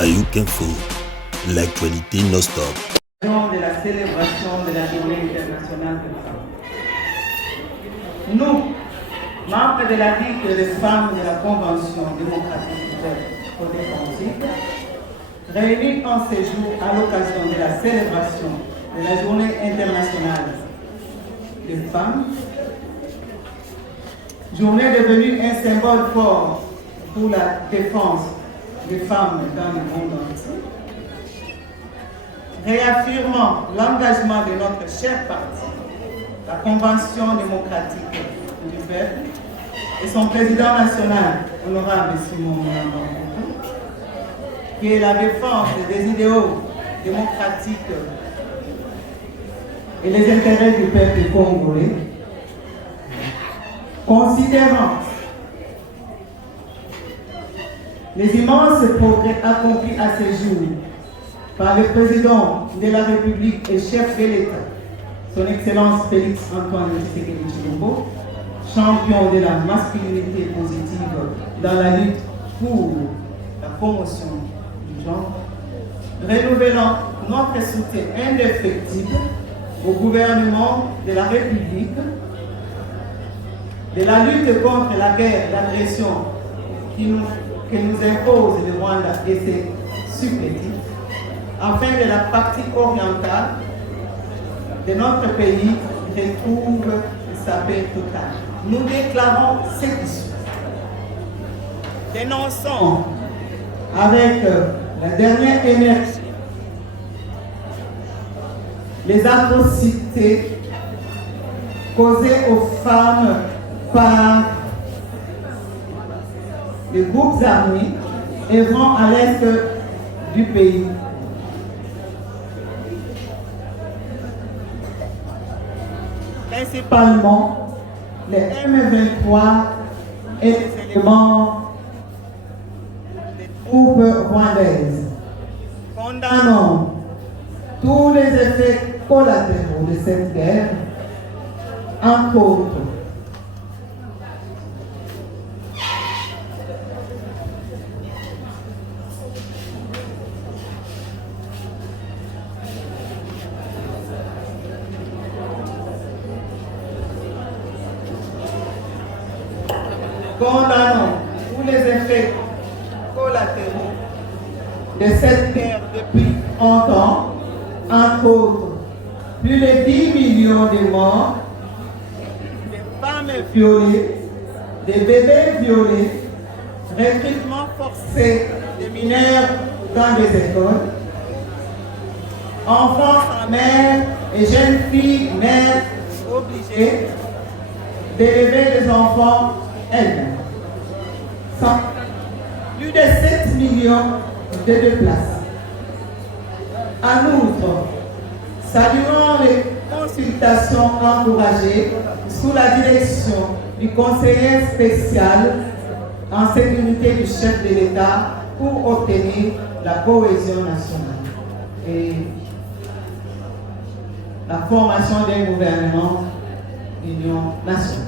Ayouk Info, l'actualité non-stop. De la célébration de la Journée internationale des femmes. Nous, membres de la Ligue des femmes de la Convention démocratique des défensives, réunis en ce jour à l'occasion de la célébration de la Journée internationale des femmes, journée devenue un symbole fort pour la défense des femmes dans le monde entier, réaffirmant l'engagement de notre cher parti, la Convention démocratique du peuple, et son président national, honorable Simon Moulin-Bamboukou, qui est la défense des idéaux démocratiques et les intérêts du peuple congolais, considérant les immenses progrès accomplis à ce jour par le président de la République et chef de l'État, son Excellence Félix Antoine Tshisekedi Tshilombo, champion de la masculinité positive dans la lutte pour la promotion du genre, renouvelant notre soutien indéfectible au gouvernement de la République, de la lutte contre la guerre d'agression que nous impose le Rwanda et ses supplétifs, afin que la partie orientale de notre pays retrouve sa paix totale. Nous déclarons cette issue. Dénonçons avec la dernière énergie les atrocités causées aux femmes par les groupes armés œuvrant à l'est du pays. Principalement les M23 et les éléments des troupes rwandaises. Condamnons tous les effets collatéraux de cette guerre, entre autres condamnons tous les effets collatéraux de cette guerre depuis 30 ans, entre autres plus de 10 millions de morts, des femmes violées, des bébés violés, recrutement forcé des mineurs dans les écoles, enfants sans mère et jeunes filles mères obligées d'élever des enfants elles-mêmes. Plus de 7 millions de déplacés. En outre, saluons les consultations encouragées sous la direction du conseiller spécial en sécurité du chef de l'État pour obtenir la cohésion nationale et la formation d'un gouvernement d'union nationale.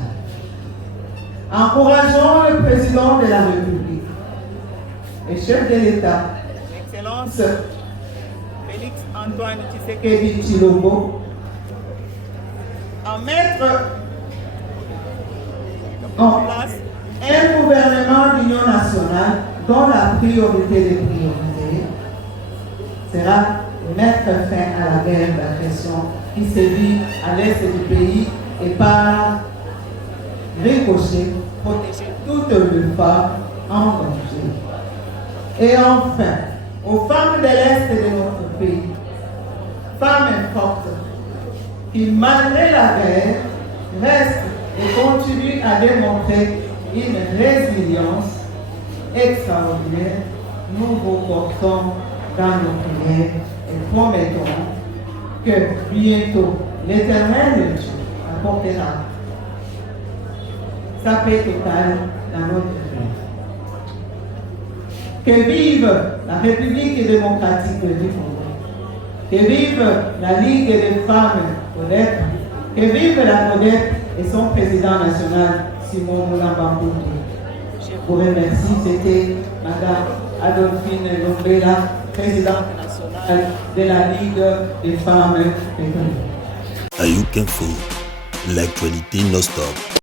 Encourageons le président de la République et chef de l'État, Excellence Félix Antoine Tshisekedi Tshilombo, à mettre en place un gouvernement d'union nationale dont la priorité des priorités sera mettre fin à la guerre d'agression qui sévit à l'est du pays et par ricochet, protéger toutes les femmes en danger. Et enfin, aux femmes de l'Est de notre pays, femmes fortes, qui malgré la guerre, restent et continuent à démontrer une résilience extraordinaire, nous vous portons dans nos prières et promettons que bientôt l'Éternel Dieu apportera sa paix totale dans notre pays. Que vive la République démocratique du Congo. Que vive la Ligue des femmes CODEP. Que vive la CODEP et son président national, Simon Moulin-Bamboukou. Je vous remercie. C'était Madame Adolphine Lombela, présidente nationale de la Ligue des femmes catholiques. Ayuk Info, l'actualité non-stop.